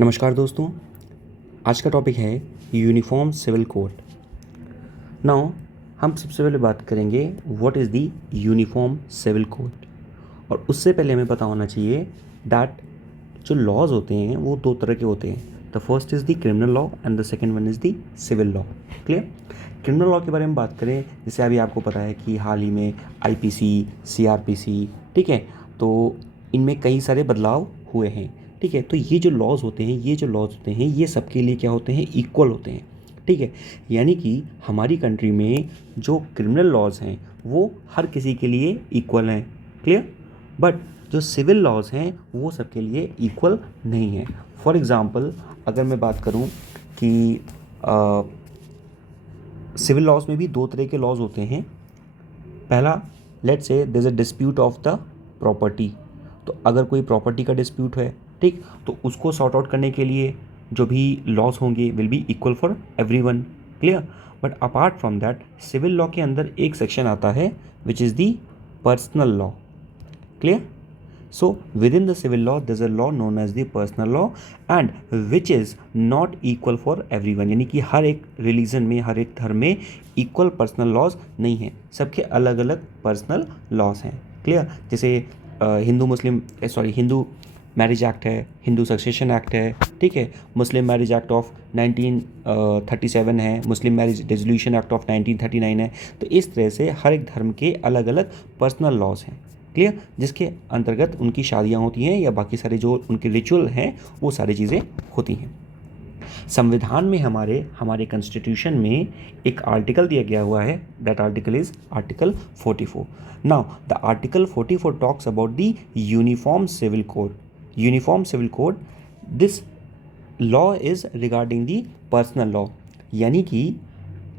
नमस्कार दोस्तों, आज का टॉपिक है यूनिफॉर्म सिविल कोड। नाउ हम सबसे पहले बात करेंगे what is the uniform civil code. और उससे पहले हमें पता होना चाहिए दैट जो लॉज होते हैं वो दो तरह के होते हैं। The first is the criminal law and the second one is the civil law. Clear? Criminal law के बारे में बात करें, जैसे अभी आपको पता है कि हाल ही में आईपीसी, सीआरपीसी, ठीक है, तो इनमें कई सारे बदलाव हुए हैं। ठीक है, तो ये जो लॉज होते हैं ये सबके लिए क्या होते हैं, इक्वल होते हैं। ठीक है, यानी कि हमारी कंट्री में जो क्रिमिनल लॉज हैं वो हर किसी के लिए इक्वल हैं। क्लियर? बट जो सिविल लॉज हैं वो सबके लिए इक्वल नहीं है। फॉर एग्ज़ाम्पल अगर मैं बात करूं कि सिविल लॉज में भी दो तरह के लॉज होते हैं। पहला, let's say there is a dispute of the property. तो अगर कोई प्रॉपर्टी का डिस्प्यूट है, ठीक, तो उसको सॉर्ट आउट करने के लिए जो भी लॉस होंगे will be equal for everyone. Clear? But apart from that civil law के अंदर एक सेक्शन आता है which is the personal law. Clear? So within the civil law there's a law known as the personal law and which is not equal for everyone। यानी कि हर एक religion में, हर एक धर्म में इक्वल पर्सनल लॉज नहीं हैं, सबके अलग अलग पर्सनल लॉज हैं। क्लियर? जैसे हिंदू मैरिज एक्ट है, हिंदू सक्सेशन एक्ट है, ठीक है, मुस्लिम मैरिज एक्ट ऑफ 1937 है, मुस्लिम मैरिज डिसोल्यूशन एक्ट ऑफ 1939 है। तो इस तरह से हर एक धर्म के अलग अलग पर्सनल लॉज हैं। क्लियर? जिसके अंतर्गत उनकी शादियां होती हैं या बाकी सारे जो उनके रिचुअल हैं वो सारी चीज़ें होती हैं। संविधान में हमारे कॉन्स्टिट्यूशन में एक आर्टिकल दिया गया हुआ है, that article is article 44। Now the article 44 talks about the uniform civil code. Uniform civil code, this law is regarding the personal law. यानी कि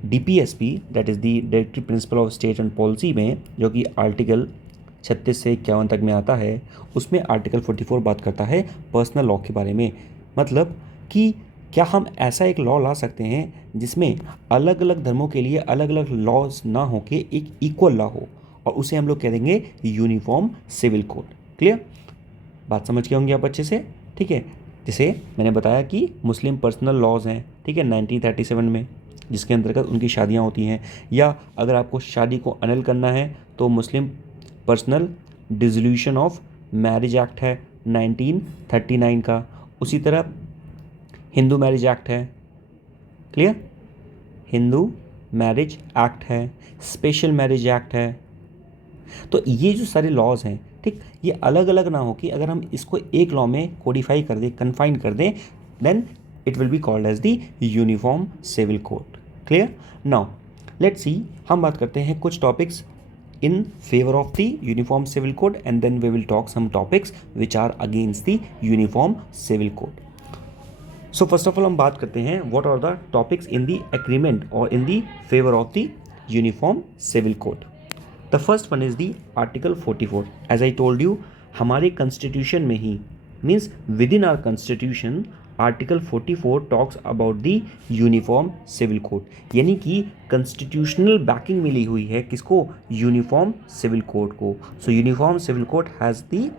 DPSP, that is the directive principle of state and policy में, जो कि article 36 से 51 तक में आता है, उसमें आर्टिकल 44 बात करता है पर्सनल लॉ के बारे में। मतलब कि क्या हम ऐसा एक लॉ ला सकते हैं जिसमें अलग अलग धर्मों के लिए अलग अलग लॉज ना हो के एक इक्वल लॉ हो, और उसे हम लोग कह देंगे यूनिफॉर्म सिविल कोड। क्लियर? बात समझ गए होंगे आप अच्छे से? ठीक है, जैसे मैंने बताया कि मुस्लिम पर्सनल लॉज हैं, ठीक है, 1937 में, जिसके अंतर्गत उनकी शादियाँ होती हैं। या अगर आपको शादी को अनल करना है तो Muslim personal dissolution of marriage act है 1939 का। उसी तरह हिंदू मैरिज एक्ट है। क्लियर? हिंदू मैरिज एक्ट है, स्पेशल मैरिज एक्ट है। तो ये जो सारे लॉज हैं, ठीक, ये अलग अलग ना हो कि अगर हम इसको एक लॉ में कोडिफाई कर दें, कन्फाइन कर दें, then it will be called as the uniform civil code. Clear? Now let's see, हम बात करते हैं कुछ topics in favor of the uniform civil code and then we will talk some topics which are against the uniform civil code. So first of all हम बात करते हैं what are the topics in the agreement or in the favor of the uniform civil code. The first one is the article 44. As I told you, हमारे constitution में ही, means within our constitution, article 44 talks about the uniform civil code. यानी कि constitutional banking मिली हुई है किसको? Uniform civil code को। So uniform civil code has the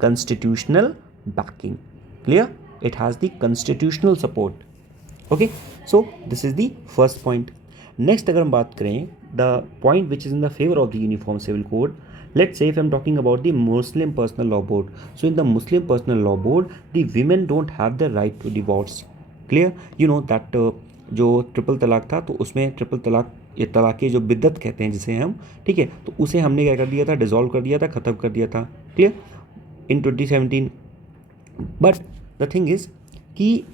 constitutional backing. Clear? It has the constitutional support. Okay, so this is the first point. Next अगर हम बात करें the point which is in the favour of the uniform civil code, let's say if I'm talking about the Muslim personal law board. So in the Muslim personal law board, the women don't have the right to divorce. Clear? You know that जो triple तलाक था, तो उसमें triple तलाक, ये तलाक की जो बिद्दत कहते हैं जिसे हम, ठीक है, तो उसे हमने क्या कर दिया था, डिसॉल्व कर दिया था, ख़त्म कर दिया था। Clear? In 2017। But the thing is कि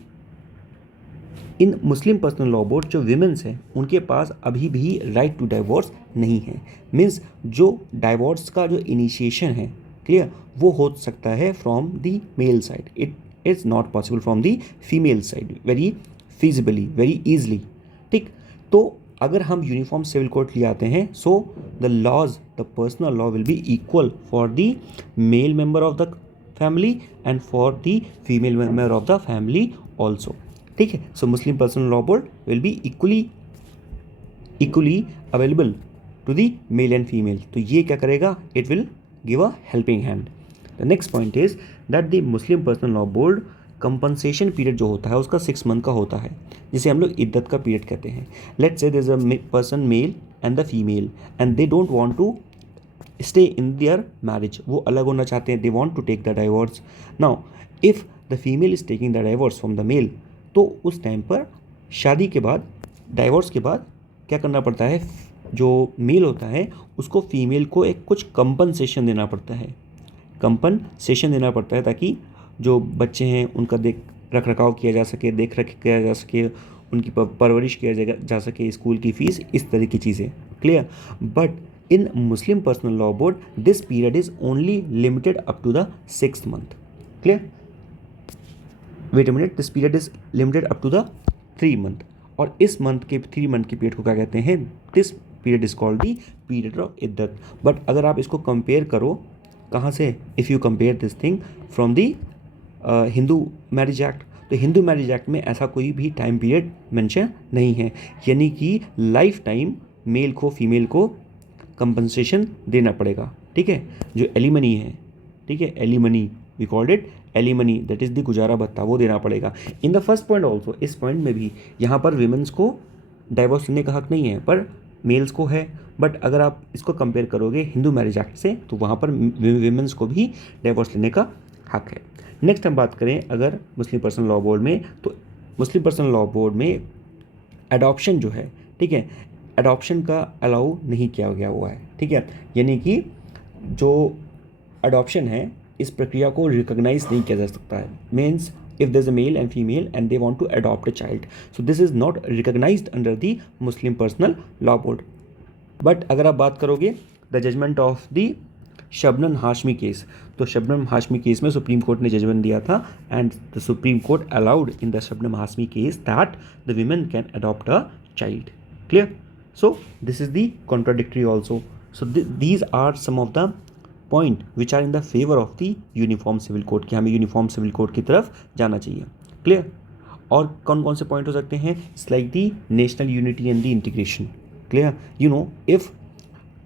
इन मुस्लिम पर्सनल लॉ बोर्ड जो विमेंस हैं उनके पास अभी भी राइट टू डाइवोर्स नहीं है। मीन्स जो डाइवोर्स का जो इनिशिएशन है, क्लियर, वो हो सकता है from the male side, it is not possible from the female side very feasibility, very easily. ठीक, तो अगर हम यूनिफॉर्म सिविल कोड ले आते हैं, so the laws, the personal law will be equal for the male member of the family and for the female member of the family also. ठीक है, so Muslim personal law board will be equally available to the male and female. तो ये क्या करेगा? It will give a helping hand. The next point is that the Muslim personal law board compensation period जो होता है उसका 6 month का होता है, जिसे हम लोग इद्दत का पीरियड कहते हैं। Let's say there is a person male and the female and they don't want to stay in their marriage, वो अलग होना चाहते हैं, they want to take the divorce. Now if the female is taking the divorce from the male, तो उस time पर शादी के बाद, डाइवोर्स के बाद क्या करना पड़ता है, जो मेल होता है उसको फीमेल को एक कुछ कंपनसेशन देना पड़ता है, कंपनसेशन देना पड़ता है, ताकि जो बच्चे हैं उनका रख रखाव किया जा सके, देख रेख किया जा सके, उनकी परवरिश किया जा सके, स्कूल की फ़ीस, इस तरह की चीज़ें। Clear? But in Muslim personal law board this period is only limited up to the 6th month. Clear? Wait a minute, this period is limited up to the 3 month, और इस month के 3 month के period को क्या कहते हैं, this period is called the period of iddat. But अगर आप इसको कंपेयर करो कहाँ से, if you compare this thing from the Hindu marriage act, तो हिंदू मैरिज एक्ट में ऐसा कोई भी टाइम पीरियड मेंशन नहीं है, यानी कि लाइफ टाइम मेल को फीमेल को कंपनसेशन देना पड़ेगा। ठीक है, जो एलिमनी है, ठीक है, alimony, we called it alimony, that is the गुजारा भत्ता, वो देना पड़ेगा। In the first point also, इस पॉइंट में भी यहाँ पर विमेंस को डाइवोर्स लेने का हक नहीं है, पर मेल्स को है। बट अगर आप इसको कंपेयर करोगे हिंदू मैरिज एक्ट से, तो वहाँ पर विमेंस को भी डाइवोर्स लेने का हक है। नेक्स्ट हम बात करें अगर मुस्लिम पर्सनल लॉ बोर्ड में, तो मुस्लिम पर्सनल लॉ बोर्ड में एडॉप्शन जो है, ठीक है, एडॉप्शन का अलाउ नहीं किया गया हुआ है। ठीक है, यानी कि जो एडॉप्शन है इस प्रक्रिया को रिकॉग्नाइज नहीं किया जा सकता है। Means if there is a male and female and they want to adopt a child, so this is not recognised under the Muslim personal law board. But अगर आप बात करोगे the judgment of the Shabnam Hashmi case, तो Shabnam Hashmi case में supreme court ने judgment दिया था, and the supreme court allowed in the Shabnam Hashmi case that the women can adopt a child. Clear? So this is the contradictory also. So these are some of the point which are in the favor of the uniform civil code, कि हमें uniform civil code की तरफ जाना चाहिए। Clear? और कौन कौन से पॉइंट हो सकते हैं, it's like the national unity and the integration. Clear? You know, if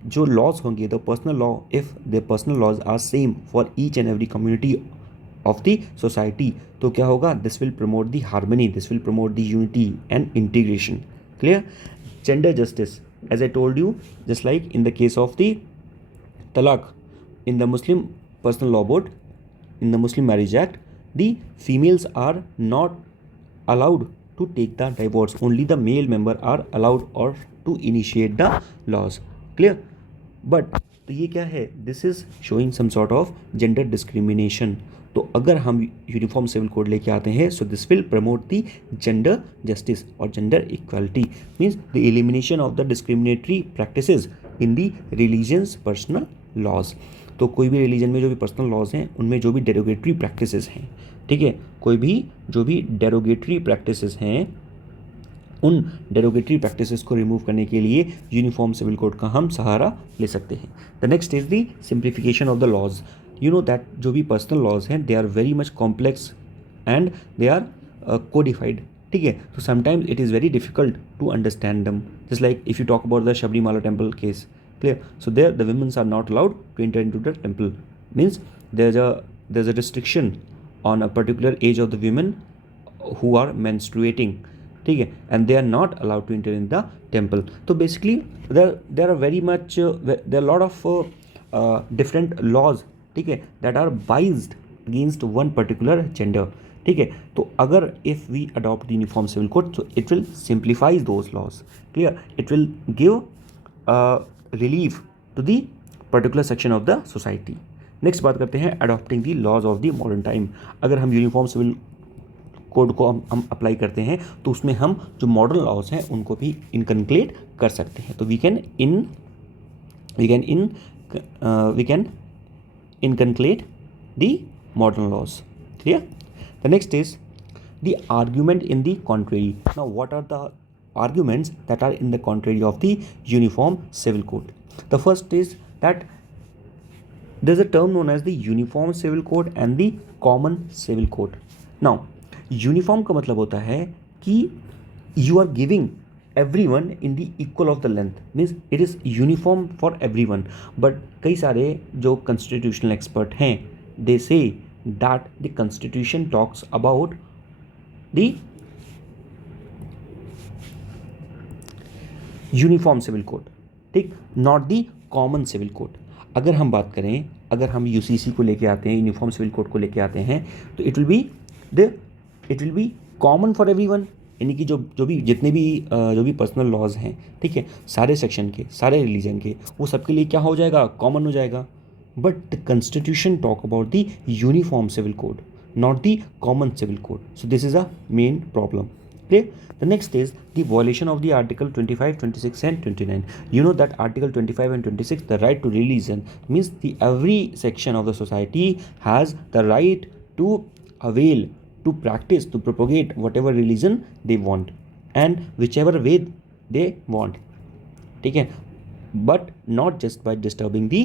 जो लॉज होंगे the personal law, if the personal laws are same for each and every community of the society, तो क्या होगा, this will promote the harmony, this will promote the unity and integration. Clear? Gender justice, as I told you, just like in the case of the talaq in the Muslim personal law board, in the Muslim marriage act, the females are not allowed to take the divorce, only the male member are allowed or to initiate the laws. Clear? But तो ये क्या है, this is showing some sort of gender discrimination. तो अगर हम uniform civil code लेके आते हैं, so this will promote the gender justice और gender equality, means the elimination of the discriminatory practices in the religions personal laws. तो कोई भी रिलीजन में जो भी पर्सनल लॉज हैं उनमें जो भी डेरोगेटरी प्रैक्टिसेस हैं, ठीक है, कोई भी जो भी डेरोगेटरी प्रैक्टिसेस हैं, उन डेरोगेटरी प्रैक्टिसेस को रिमूव करने के लिए यूनिफॉर्म सिविल कोड का हम सहारा ले सकते हैं। The next is the simplification of the laws. You know that जो भी पर्सनल लॉज हैं they are very much complex and they are codified. ठीक है, तो sometimes it is very difficult to understand them, just like if you talk about the Sabarimala temple case. Clear? So there the women are not allowed to enter into the temple, means there's a restriction on a particular age of the women who are menstruating, ठीक है, and they are not allowed to enter in the temple. तो basically there are very much, there lot of different laws, ठीक है, that are biased against one particular gender. ठीक है, तो अगर if we adopt the uniform civil code, so it will simplifies those laws. Clear? It will give relief to the particular section of the society. Next बात करते हैं adopting the laws of the modern time. अगर हम uniform civil code को हम apply करते हैं तो उसमें हम जो मॉडर्न लॉज हैं उनको भी इनकनक्लेट कर सकते हैं। तो we can inculcate the modern laws. Clear? The next is the argument in the contrary. Now what are the arguments that are in the contrary of the uniform civil code? The first is that there is a term known as the uniform civil code and the common civil code. Now uniform का मतलब होता है कि you are giving everyone in the equal of the length, means it is uniform for everyone. But कई सारे जो constitutional expert हैं they say that the constitution talks about the uniform civil code, ठीक, not the common civil code. अगर हम बात करें, अगर हम यूसीसी को लेके आते हैं, यूनिफॉर्म सिविल कोड को लेके आते हैं, तो it will B common for everyone, यानी कि जो भी जितने भी जो भी पर्सनल लॉज हैं, ठीक है, सारे सेक्शन के, सारे रिलीजन के, वो सबके लिए क्या हो जाएगा, कॉमन हो जाएगा। But the constitution talk about the uniform civil code, not the common civil code. So this is a main problem. Clear? The next is the violation of the article 25, 26 and 29. You know that article 25 and 26, the right to religion, means the every section of the society has the right to avail, to practice, to propagate whatever religion they want and whichever way they want, ठीक है, but not just by disturbing the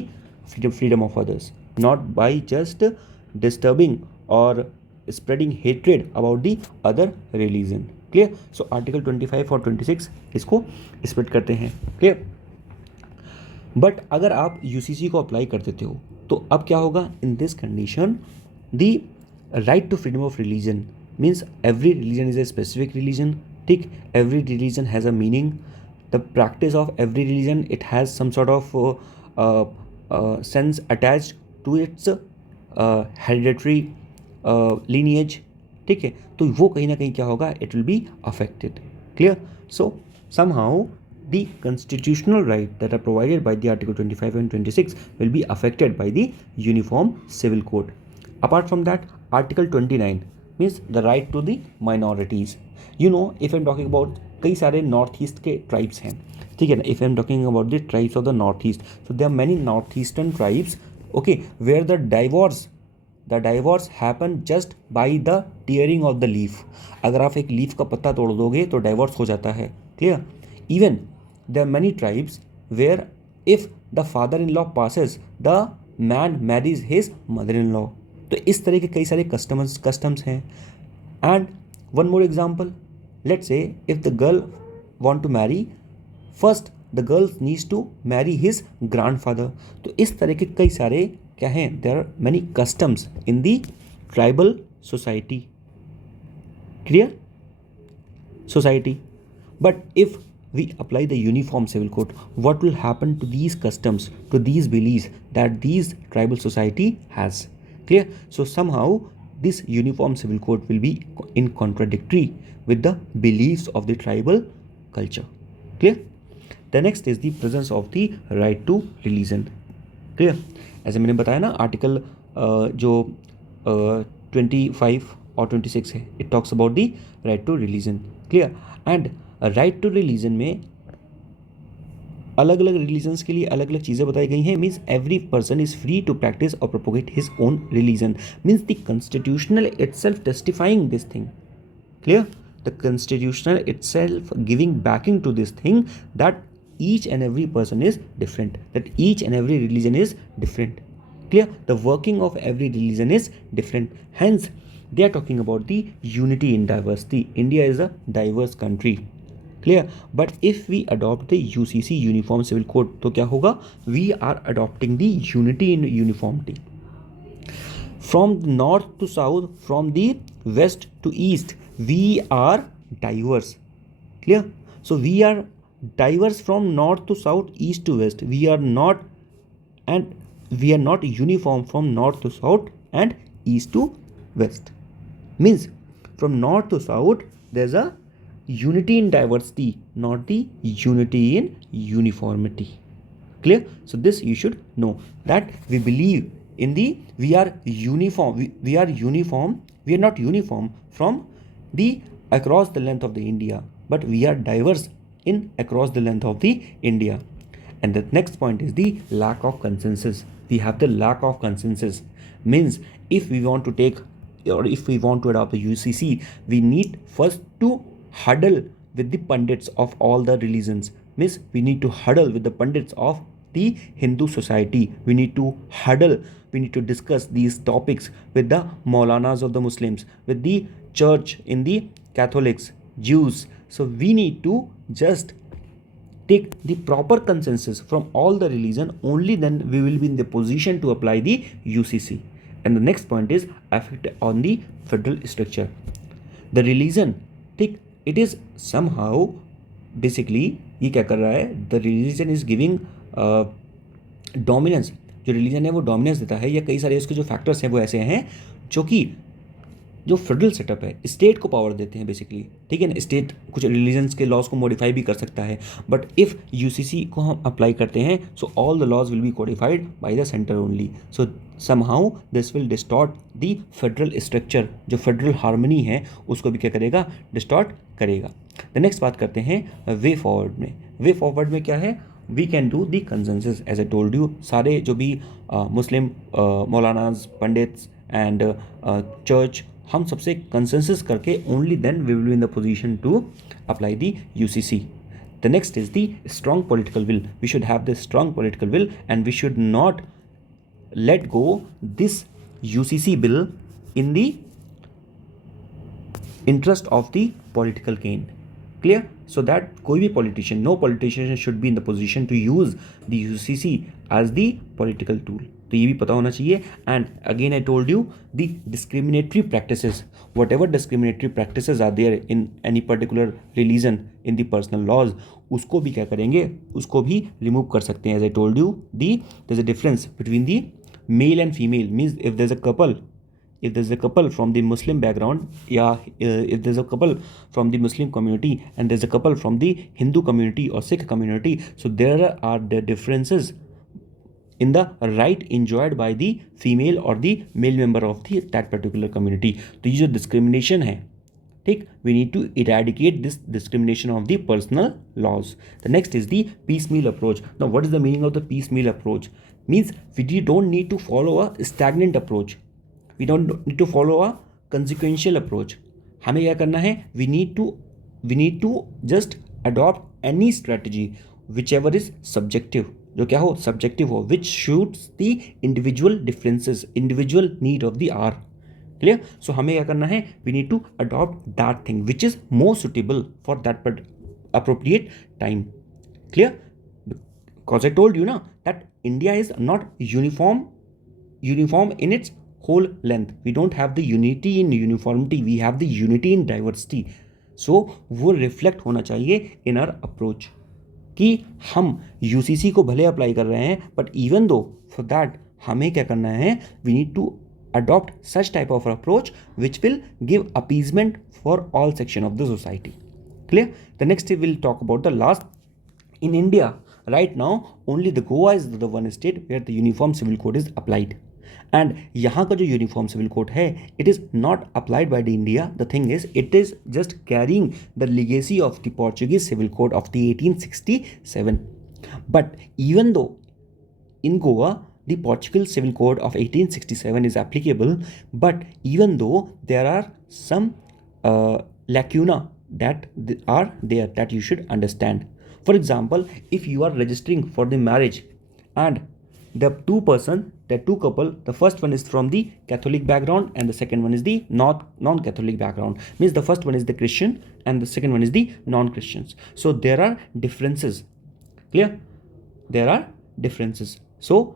freedom of others, not by just disturbing or spreading hatred about the other religion. Clear? So article 25 और 26 इसको spread करते हैं। Clear? But अगर आप UCC को apply कर देते हो तो अब क्या होगा, in this condition the right to freedom of religion means every religion is a specific religion, ठीक, every religion has a meaning, the practice of every religion it has some sort of sense attached to its hereditary lineage, ठीक है, तो वो कहीं ना कहीं क्या होगा, it will be affected. Clear? So somehow the constitutional right that are provided by the article 25 and 26 will be affected by the uniform civil code. Apart from that, article 29 means the right to the minorities. You know, if I'm talking about कई सारे north east के tribes हैं, ठीक है ना, if I'm talking about the tribes of the north east, so there are many north eastern tribes, okay, where the divorce happen just by the tearing of the leaf. अगर आप एक leaf का पत्ता तोड़ दोगे तो डाइवोर्स हो जाता है। Clear? Even there are many tribes where if the father in law passes the man marries his mother in law. तो इस तरह के कई सारे कस्टम्स हैं। And one more example, let's say if the girl want to marry, first the girl needs to marry his grandfather. तो इस तरह के कई सारे क्या हैं, there are many customs in the tribal society. Clear? Society. But if we apply the uniform civil code, what will happen to these customs, to these beliefs that these tribal society has? Clear? So somehow this uniform civil code will be in contradictory with the beliefs of the tribal culture. Clear? The next is the presence of the right to religion. Clear? ऐसे मैंने बताया ना, article जो 25 और 26 है, it talks about the right to religion. Clear? And right to religion में अलग अलग रिलीजन्स के लिए अलग अलग चीज़ें बताई गई हैं। Means every person is free to practise और propagate his own religion, means the constitutional itself testifying this thing. Clear? The constitutional itself giving backing to this thing that each and every person is different, that each and every religion is different. Clear? The working of every religion is different. Hence, they are talking about the unity in diversity. India is a diverse country. Clear? But if we adopt the UCC Uniform Civil Code, तो क्या होगा? We are adopting the unity in uniformity. From north to south, from the west to east, we are diverse. Clear? So we are diverse from north to south, east to west. We are not uniform from north to south and east to west. Means from north to south there's a unity in diversity, not the unity in uniformity. Clear? So this you should know, that we believe in the we are uniform. We are uniform. We are not uniform from the across the length of the India, but we are diverse in across the length of the India. And the next point is the lack of consensus. We have the lack of consensus. Means if we want to take or if we want to adopt the UCC, we need first to huddle with the pundits of all the religions. Means we need to huddle with the pundits of the Hindu society. We need to huddle, we need to discuss these topics with the Maulanas of the Muslims, with the church in the Catholics, Jews. So we need to just take the proper consensus from all the religion. Only then we will be in the position to apply the UCC. And the next point is affect on the federal structure. The religion, ठीक, it is somehow basically ये क्या कर रहा है, the religion is giving dominance. जो religion है वो dominance देता है, या कई सारे उसके जो फैक्टर्स हैं वो ऐसे हैं जो कि जो फेडरल सेटअप है स्टेट को पावर देते हैं बेसिकली, ठीक है ना. स्टेट कुछ रिलीजन्स के लॉज को मॉडिफाई भी कर सकता है, बट इफ़ यूसीसी को हम अप्लाई करते हैं so all the laws will be codified by the centre only. So somehow this will distort the federal structure. जो फेडरल हार्मनी है उसको भी क्या करेगा, डिस्टॉर्ट करेगा. द नेक्स्ट बात करते हैं वे फॉरवर्ड में. वे फॉरवर्ड में क्या है, we can do the consensus as I told you. सारे जो भी मुस्लिम मौलानाज, पंडित्स एंड चर्च, हम सबसे कंसेंसस करके only then we will be in the position to apply the UCC. The next is the strong political will. We should have the strong political will and we should not let go this UCC bill in the interest of the political gain. Clear? So that कोई भी politician, no politician should be in the position to use the UCC as the political tool. तो ये भी पता होना चाहिए. And again I told you the discriminatory practices, whatever discriminatory practices are there in any particular religion in the personal laws, उसको भी क्या करेंगे, उसको भी रिमूव कर सकते हैं. As I told you, there's a difference between the male and female. Means if there's a couple from the Muslim background, if there's a couple from the Muslim community and there's a couple from the Hindu community or Sikh community, so there are the differences in the right enjoyed by the female or the male member of that particular community. तो ये जो discrimination है, ठीक, we need to eradicate this discrimination of the personal laws. The next is the piecemeal approach. Now what is the meaning of the piecemeal approach? Means we don't need to follow a stagnant approach. We don't need to follow a consequential approach. हमें क्या करना है, we need to just adopt any strategy whichever is subjective, जो क्या हो, subjective हो, which suits the individual differences, individual need of the hour. Clear? So हमें क्या करना है, we need to adopt that thing which is more suitable for that appropriate time. Clear? Because I told you na that India is not uniform in its whole length. We don't have the unity in uniformity, we have the unity in diversity. So वो reflect होना चाहिए in our approach कि हम UCC को भले apply कर रहे हैं, but even though for that हमें क्या करना है, we need to adopt such type of approach which will give appeasement for all section of the society. Clear? The next we'll talk about the last. In India right now only the Goa is the one state where the uniform civil code is applied, and यहाँ का जो uniform civil code है it is not applied by the India. The thing is it is just carrying the legacy of the Portuguese civil code of the 1867. But even though in Goa the Portugal civil code of 1867 is applicable, but even though there are some lacuna that are there that you should understand. For example, if you are registering for the marriage and the two couple, the first one is from the Catholic background and the second one is the non-Catholic background. Means the first one is the Christian and the second one is the non-Christians. So there are differences. Clear? There are differences. So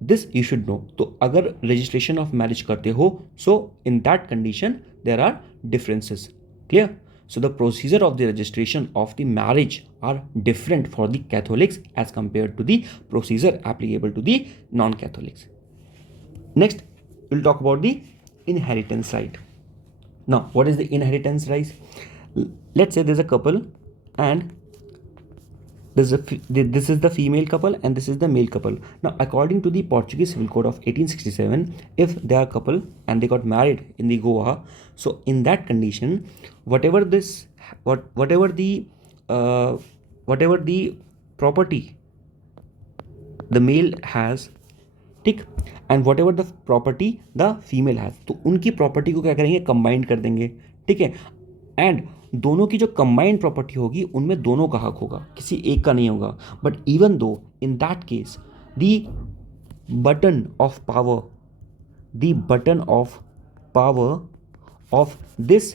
this you should know. तो अगर registration of marriage करते हो, so in that condition there are differences. Clear? So the procedure of the registration of the marriage are different for the Catholics as compared to the procedure applicable to the non-Catholics. Next, we'll talk about the inheritance right. Now, what is the inheritance right? Let's say there's a couple and this is the female couple and this is the male couple. Now, according to the Portuguese Civil Code of 1867, if they are a couple and they got married in the Goa, so in that condition, whatever the property the male has, ठीक, and whatever the property the female has, तो उनकी property को क्या करेंगे, combine कर देंगे. ठीक है, एंड दोनों की जो कंबाइंड प्रॉपर्टी होगी उनमें दोनों का हक होगा, किसी एक का नहीं होगा. But even though in that case the button of power of this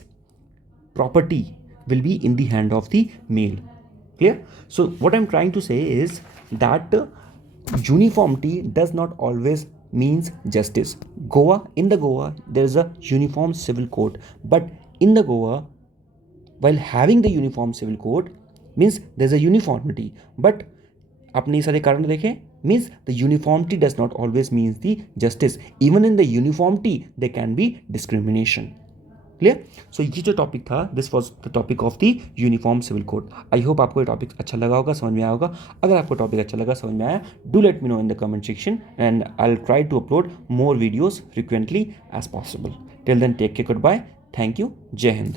property will be in the hand of the male. Clear? So what I'm trying to say is that uniformity does not always means justice. In the Goa, there is a uniform civil code, but in the Goa, while having the uniform civil code means there's a uniformity, but अपने सारे कारण देखें means the uniformity does not always means the justice. Even in the uniformity there can be discrimination. Clear? So ये जो topic था, this was the topic of the uniform civil code. I hope आपको ये topic अच्छा लगा होगा, समझ में आया होगा. अगर आपको टॉपिक अच्छा लगा, समझ में आया, do let me know in the comment section and I will try to upload more videos frequently as possible. Till then take care, goodbye, thank you, Jai Hind.